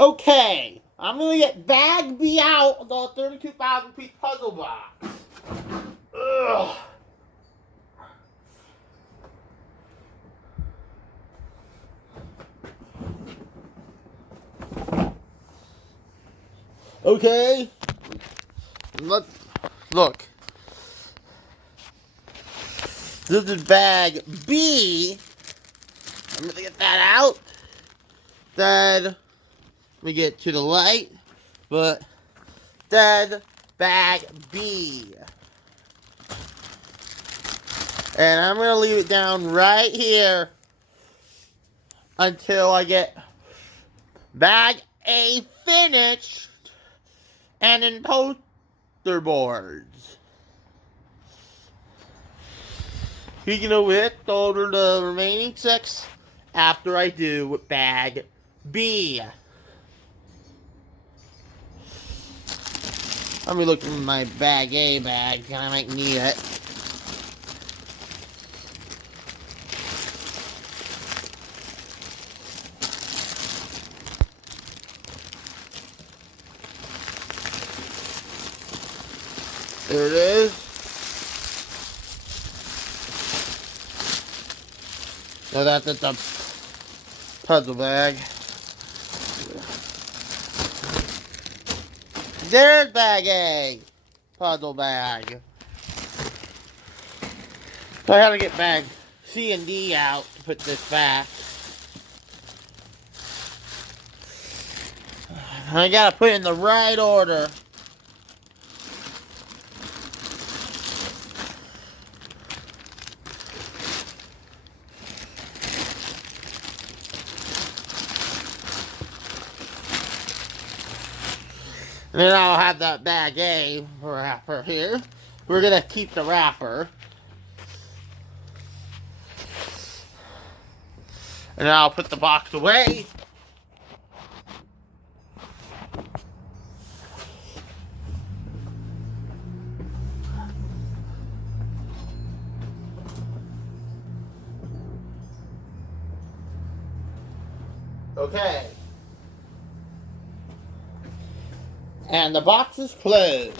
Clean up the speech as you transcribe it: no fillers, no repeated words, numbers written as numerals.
Okay, I'm gonna get bag B out of the 32,000 piece puzzle box. Ugh. Okay, look. This is bag B. I'm gonna get that out. Then let me get to the light. But then bag B. And I'm gonna leave it down right here until I get bag A finished and in poster boards. Speaking of which, order the remaining 6 after I do bag B. Let me look in my bag A bag, and I might need it. There it is. Now that's the puzzle bag. There's bag A. Puzzle bag. So I have to get bag C and D out to put this back. I gotta put it in the right order. And then I'll have that bag A wrapper here. We're gonna keep the wrapper. And then I'll put the box away. Okay. And the box is closed.